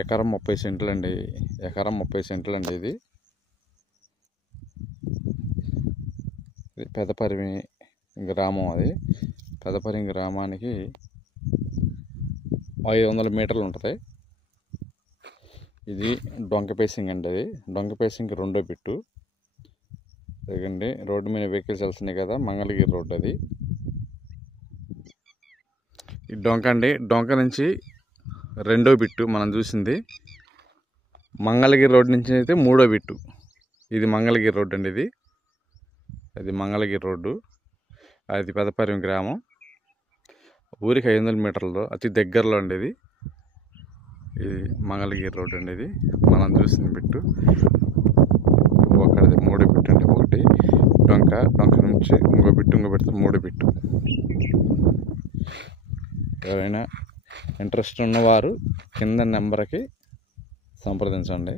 ఎకరం 30 సెంట్లు అండి. ఎకరం 30 సెంట్లు అండి. ఇది పెదపరిమి గ్రామం. అది పెదపరిమి గ్రామానికి 500 మీటర్లు ఉంటుంది. ఇది డొంక పేసింగ్ అండి. అది డొంక పేసింగ్ రెండో బిట్టు. అదిగండి రోడ్డు మీద వెహికల్స్ వెళ్తున్నాయి కదా, మంగళగిరి రోడ్డు అది. ఈ డొంక అండి, డొంక నుంచి రెండో బిట్టు మనం చూసింది. మంగళగిరి రోడ్డు నుంచి అయితే మూడో బిట్టు. ఇది మంగళగిరి రోడ్డు అండి. ఇది అది మంగళగిరి రోడ్డు. అది పెదపరిమి గ్రామం. ఊరికి 500 మీటర్లు అతి దగ్గరలో అండి. ఇది మంగళగిరి రోడ్డు అండి. ఇది మనం చూసిన బిట్టు. ఒకటి మూడో బిట్టు అండి. ఒకటి డొంక, డొంక నుంచి ఇంకో బిట్టు మూడో బిట్టు. ఎవరైనా ఇంట్రెస్ట్ ఉన్నవారు కింద నెంబర్కి సంప్రదించండి.